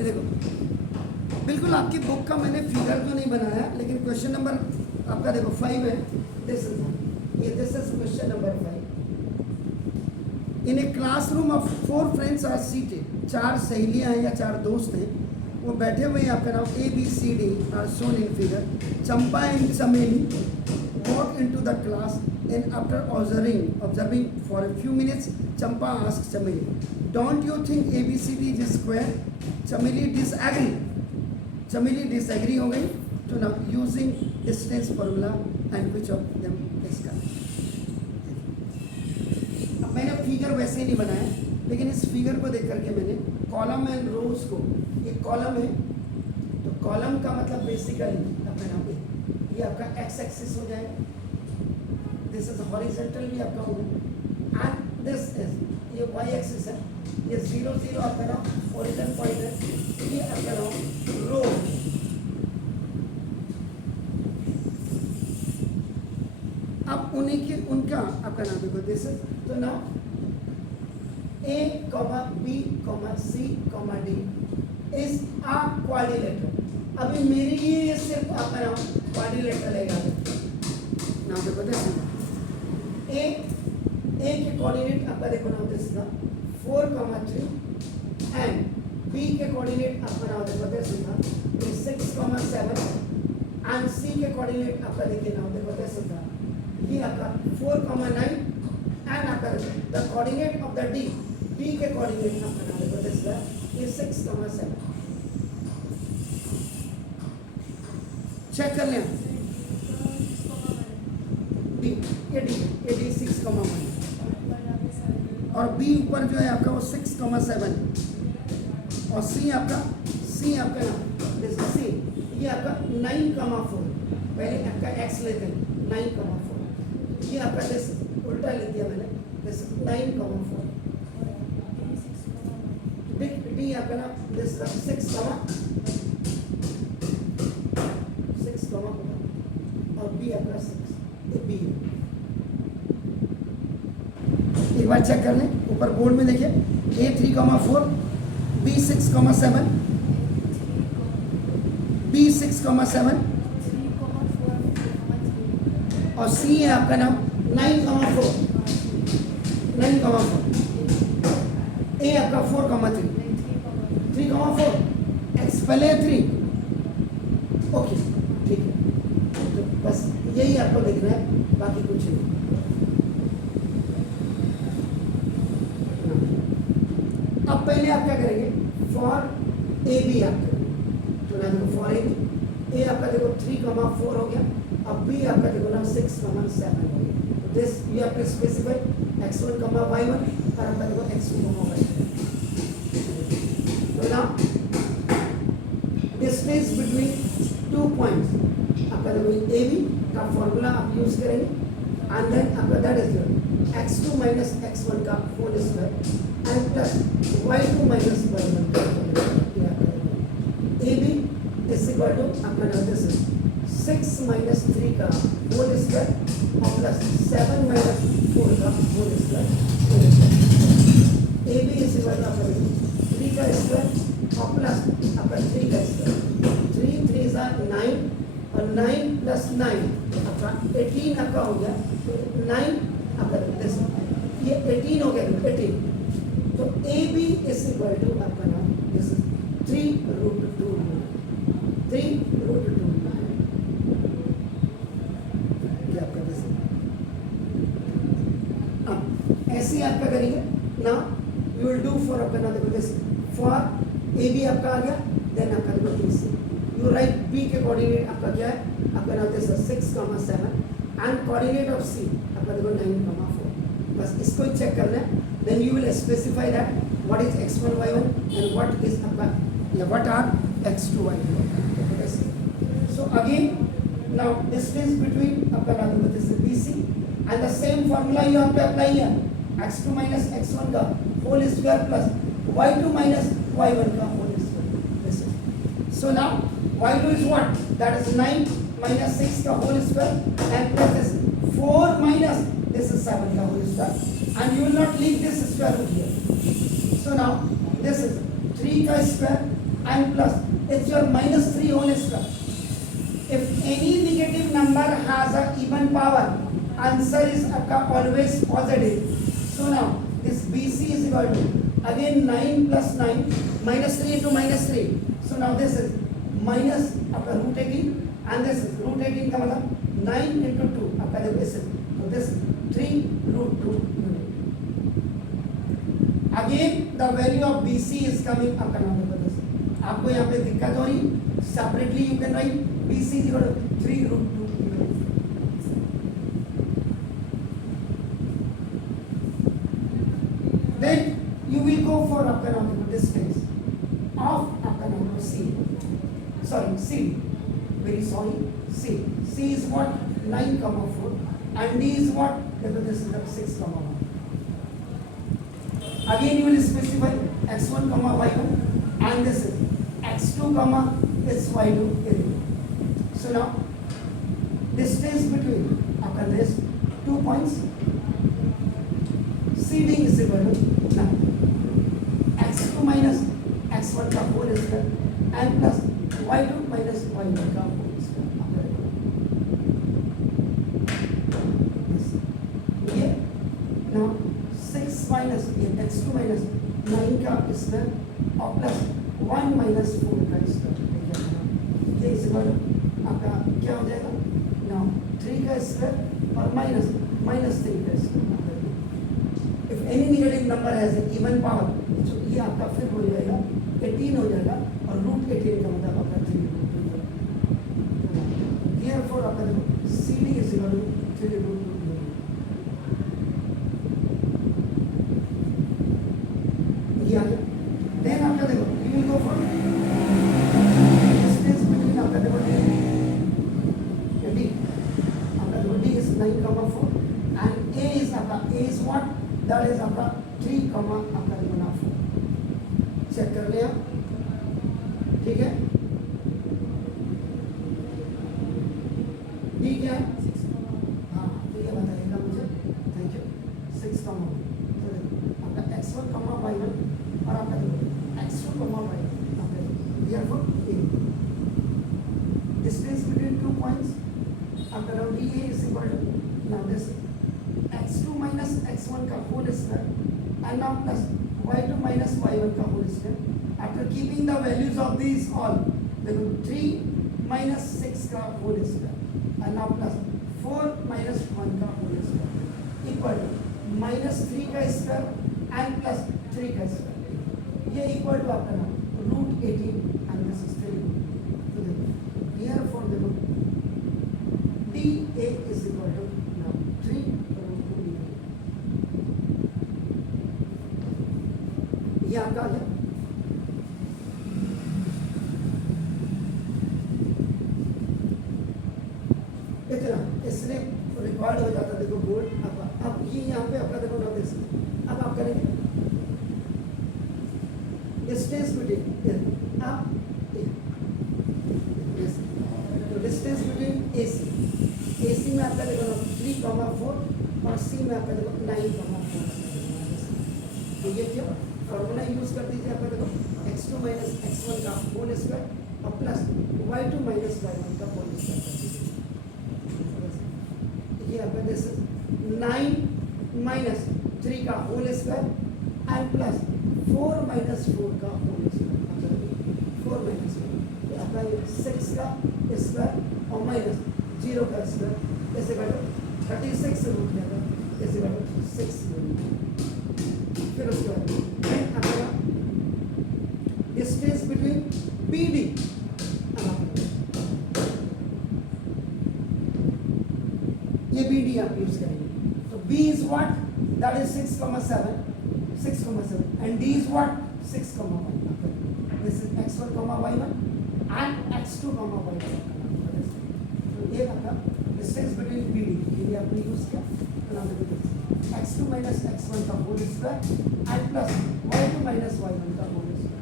ये देखो, बिल्कुल आपकी बुक का मैंने फिगर तो नहीं बनाया, लेकिन क्वेश्चन नंबर आपका देखो 5 है। This is question number 5। In a classroom of 4 friends are seated, 4 सहेलियां हैं या 4 दोस्त हैं, वो बैठे हुए हैं। आपका नाम ABCD are shown in figure. Champa and Chameli walk into the class, and after observing for a few minutes, Champa asked Chameli, "Don't you think ABCD is square?" Chameli disagree हो गई। तो now using distance formula and which of them is correct? अब मैंने figure वैसे नहीं बनाया, लेकिन इस फिगर को देख करके मैंने कॉलम एंड रोज को, ये कॉलम है तो कॉलम का मतलब बेसिकली अपना नाम ये आपका एक्स एक्सिस हो जाएगा, दिस इज हॉरिजॉन्टल भी आपका होगा, एंड दिस इज ये वाई एक्सिस है, ये 0 0 आपका नाम ओरिजिन पॉइंट है, ये आपका नाम रो। अब उन्हीं के उनका आपका नाम देखो, दिस इज तो now A, B, C, D is a quadrilateral। अभी मेरे लिए ये सिर्फ आपका नाम क्वाड्रिलेटरल है। नाम देखो दिस ए के कोऑर्डिनेट आपका देखो नाम दिस इज 4, 3 एंड बी के कोऑर्डिनेट आपका नाम देखो दिस इज 6, 7 एंड सी के कोऑर्डिनेट आपका देखिए नाम देखो दिस इज ये आपका 4, 9 एंड आपका the coordinate of the D के कोऑर्डिनेट आपका नाम देखो दिस इज 6, 7। चेक कर लें डी 6,1 और बी ऊपर जो है आपका वो 6,7 और सी आपका नाम सी ये आपका 9,4। पहले आपका एक्स लेते हैं 9,4, ये आपका दिस उल्टा ले दिया मैंने, दिस 9,4। डी आपका नाम दिस 6, और बी आपका 6 बी। एक बार चेक कर लें, ऊपर बोर्ड में देखिए A 3,4, B 6,7, B 6,7 और C है आपका नाम 9,4। A आपका 4,3, 3,4 एक्स पहले 3। ओके ठीक है, तो बस यही आपको देखना है, बाकी कुछ नहीं। अब पहले आप क्या करेंगे, फॉर ए बी आप करेंगे, तो ना देखो फॉर ए आपका देखो 3,4 हो गया, अब बी आपका देखो ना 6,7 हो गया। तो this you have to specify x1, y1 और आपका देखो x2, y2। तो ना डिस्टेंस बिटवीन 2 पॉइंट्स आपका देखो ए बी का फॉर्मूला आप यूज करेंगे, एंड देन आपका that is x2 minus x1 का whole square and plus y2 minus y1 का whole square. A B is equal to आपका नाम दिस 6 minus 3 का होल स्क्वायर और प्लस 7 minus 4 का whole square. A B is equal to आपका 3 का square और प्लस आपका 3 का स्क्वायर। 3 3 9 और 9 प्लस 9 आपका 18 आपका हो गया। तो 9 आपका दिस ये 18 हो गया, 18। तो A B is equal to आपका नाम दिस इज 3√2 ये आपका दिस। अब ऐसे ही आपका करेंगे ना, यू विल डू फॉर आपका नाम देखो दिस फॉर ए बी आपका आ गया, देन आपका देखो B C you write B के कोऑर्डिनेट आपका क्या है, आपका नाम this 6,7 and coordinate of C आपका देखो 9,4। बस इसको ही चेक करना है, then you will specify that what is x1 y1 and what is आपका या what are x2 y2। So again now distance between आपका नाम देखो this BC and the same formula you have to apply here, x2 minus x1 का whole square plus y2 minus y1 का whole square. So now y2 is what, that is 9 minus 6 का whole square and plus this 4 minus this is 7 का whole square, and you will not leave this square root here. So now this is 3 का square and plus it's your minus 3 whole square. If any negative number has a even power, answer is always positive. So now this BC is equal to again 9 plus 9 minus 3 into minus 3. So now this is minus आपका root 18 and this is root 18 का मतलब 9 into 2 आपका देखो इसे तो this 3 root 2. Again the value of BC is coming आपका नाम देखो this. आपको यहाँ पे दिक्कत हो रही separately you can write BC is equal to 3 root 2. Then you will go for आपका नाम देखो distance of आपका नाम देखो C. Sorry, C. Very sorry, C. C is what 9, 4 and D is what? This is 6, 1. Again you will specify x1, y1 and this is x2, is y2. So now distance between आपका this 2 points CD is equal to now x2 minus x1 का whole square and plus y2 minus y1 का whole square. ये now 6 minus ये x2 minus 9 का square और plus 1 minus 4 का square. ये इस बार आपका क्या हो जाएगा now 3 का square और minus 3 का square. If any negative number has an even power, तो ये आपका फिर हो जाएगा 18 हो जाएगा और root 18 का मतलब आपका 3 root 2. Therefore आपका देखो CD is equal to 3 root 2. ये आ गया. Then आपका देखो you will go for distance between आपका देखो D. आपका देखो D is 9, 4 and A is what? That is आपका 3, आपका गुना 4. चेक कर लिया, ठीक है. D क्या है? 6, हाँ तो ये बताइएगा मुझे. Thank you. 6, तो आपका x1, y1 और आपका x2, y1 आपका therefore A. Distance between 2 points आपका now DA is equal to now this x2 minus x1 का whole square and now plus y2 minus y1 का whole square. After keeping the values of these all, देखो 3 minus 6 का whole square and now plus 4 minus 1 का whole square equal to minus 3 का square and plus 3 का square. ये equal to आपका नाम root 18 and this is 3. तो देखो therefore देखो DA is equal to now 3 ये आपका आ गया. इतना इसलिए रिकॉर्ड हो जाता देखो बोर्ड. अब ये यहाँ पे आपका देखो ना देख. अब आप करेंगे डिस्टेंस बिटवीन आप डिस्टेंस बिटवीन AC में आपका देखो 3, 4 और C में आपका देखो 9, 4. तो ये क्यों फॉर्मूला यूज कर दीजिए. आपका देखो x2 minus x1 का होल स्क्वायर और प्लस y2 minus y1 का होल स्क्वायर कर दीजिए. ये आपका दिस 9 minus 3 का whole square and plus 4 minus 4 का होल स्क्वायर. 4 minus 4 आपका 6 का स्क्वायर और माइनस 0 का स्क्वायर ऐसे करो 36 से रूट लेगा ऐसे करो 6 फिर उसके बाद डिस्टेंस बिटवीन BD ये BD आप यूज करेंगे. तो B is what? That is 6,7 and D is what? 6,1. This is x1, y1 and x2, y1. तो ये आपका डिस्टेंस बिटवीन BD ये आपने यूज किया. x2 minus x1 का whole square and plus y2 minus y1 का होल स्क्वायर.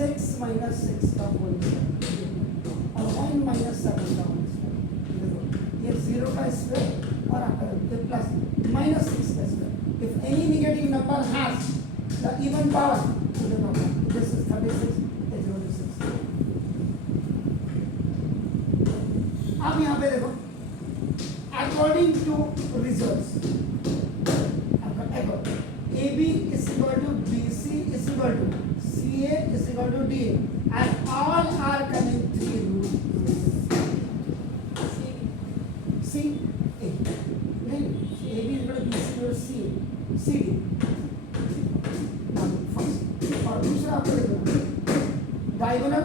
6 minus 6 का whole square और 1 minus 7 का होल स्क्वायर. ये 0 का स्क्वायर और आपका प्लस minus 6 का square. If any negative number has the even power, this 36 is equal to 6. अब यहाँ पे देखो according to results AB is equal to BC is equal to CA is equal to DA and all are coming 3 roots. C A नहीं AB is equal to BC is equal to C CD first और दूसरा आपको देखो diagonal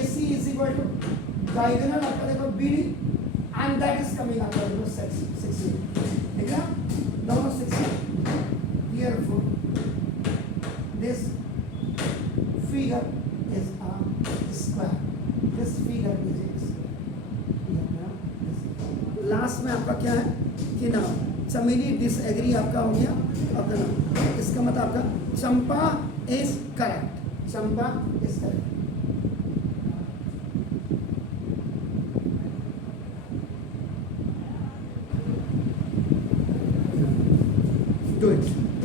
AC is equal to diagonal आपका देखो BD and that is coming आपका देखो 60 ठीक है दोनों 60 therefore this figure is a square. This figure is a square. Last में आपका क्या है कि ना चमेली डिसएग्री आपका हो गया अब ना इसका मतलब आपका Champa is correct Champa is correct do it